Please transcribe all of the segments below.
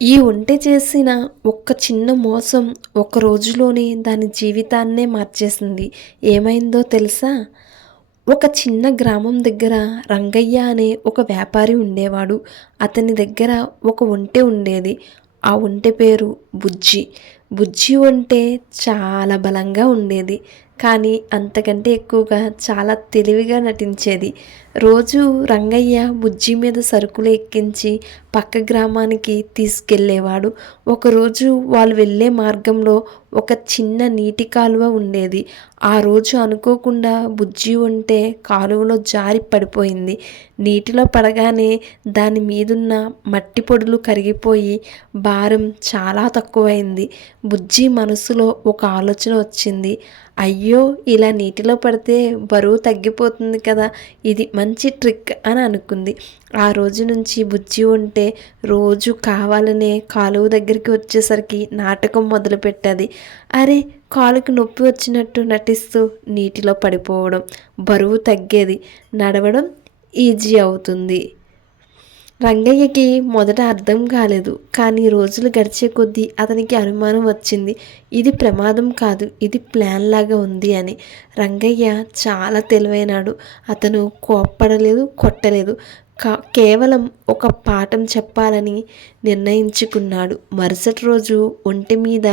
ఈ ఒంటె చేసిన ఒక్క చిన్న మోసం ఒక రోజులోనే దాని జీవితాన్నే మార్చేసింది. ఏమైందో తెలుసా? ఒక చిన్న గ్రామం దగ్గర రంగయ్య అనే ఒక వ్యాపారి ఉండేవాడు. అతని దగ్గర ఒక ఒంటె ఉండేది. ఆ ఒంటె పేరు బుజ్జి. బుజ్జి ఒంటె చాలా బలంగా ఉండేది. కానీ అంతకంటే ఎక్కువగా చాలా తెలివిగా నటించేది. రోజు రంగయ్య బుజ్జి మీద సరుకులు ఎక్కించి పక్క గ్రామానికి తీసుకెళ్ళేవాడు. ఒకరోజు వాళ్ళు వెళ్ళే మార్గంలో ఒక చిన్న నీటి కాలువ ఉండేది. ఆ రోజు అనుకోకుండా బుజ్జి ఉంటే కాలువలో జారి పడిపోయింది. నీటిలో పడగానే దాని మీదున్న మట్టి పొడులు కరిగిపోయి భారం చాలా తక్కువైంది. బుజ్జి మనసులో ఒక ఆలోచన వచ్చింది. అయ్యో, ఇలా నీటిలో పడితే బరువు తగ్గిపోతుంది కదా, ఇది మంచి ట్రిక్ అని అనుకుంది. ఆ రోజు నుంచి బుజ్జి ఉంటే రోజు కావాలనే కాలువ దగ్గరికి వచ్చేసరికి నాటకం మొదలుపెట్టేది. అరే, కాలుకి నొప్పి వచ్చినట్టు నటిస్తూ నీటిలో పడిపోవడం, బరువు తగ్గేది, నడవడం ఈజీ అవుతుంది. రంగయ్యకి మొదట అర్థం కాలేదు. కానీ రోజులు గడిచే కొద్దీ అతనికి అనుమానం వచ్చింది. ఇది ప్రమాదం కాదు, ఇది ప్లాన్ లాగా ఉంది అని. రంగయ్య చాలా తెలివైనాడు. అతను కోప్పడలేదు, కొట్టలేదు. కేవలం ఒక పాఠం చెప్పాలని నిర్ణయించుకున్నాడు. మరుసటి రోజు ఒంటి మీద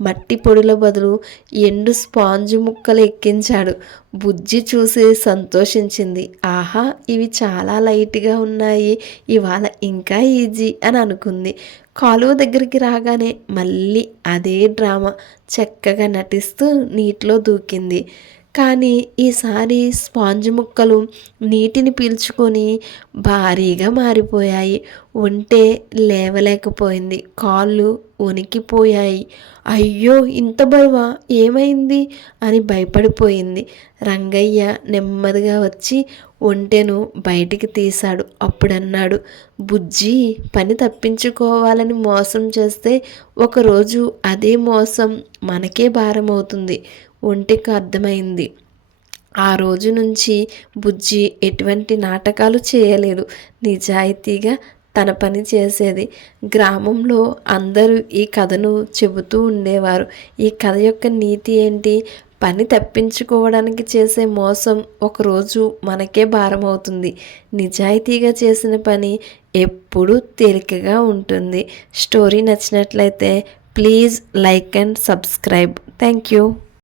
మట్టి పొడుల బదులు ఎండు స్పాంజు ముక్కలు ఎక్కించాడు. బుజ్జి చూసి సంతోషించింది. ఆహా, ఇవి చాలా లైట్గా ఉన్నాయి, ఇవాళ ఇంకా ఈజీ అని అనుకుంది. కాలువ దగ్గరికి రాగానే మళ్ళీ అదే డ్రామా. చక్కగా నటిస్తూ నీటిలో దూకింది. కానీ ఈసారి స్పాంజ్ ముక్కలు నీటిని పీల్చుకొని భారీగా మారిపోయాయి. ఒంటె లేవలేకపోయింది. కాళ్ళు వణికిపోయాయి. అయ్యో, ఇంత బరువా, ఏమైంది అని భయపడిపోయింది. రంగయ్య నెమ్మదిగా వచ్చి ఒంటెను బయటికి తీశాడు. అప్పుడన్నాడు, బుజ్జి, పని తప్పించుకోవాలని మోసం చేస్తే ఒకరోజు అదే మోసం మనకే భారం అవుతుంది. ఒంటెకు అర్థమైంది. ఆ రోజు నుంచి బుజ్జి ఎటువంటి నాటకాలు చేయలేదు. నిజాయితీగా తన పని చేసేది. గ్రామంలో అందరూ ఈ కథను చెబుతూ ఉండేవారు. ఈ కథ యొక్క నీతి ఏంటి? పని తప్పించుకోవడానికి చేసే మోసం ఒకరోజు మనకే భారం అవుతుంది. నిజాయితీగా చేసిన పని ఎప్పుడూ తేలికగా ఉంటుంది. స్టోరీ నచ్చినట్లయితే please like and subscribe. Thank you.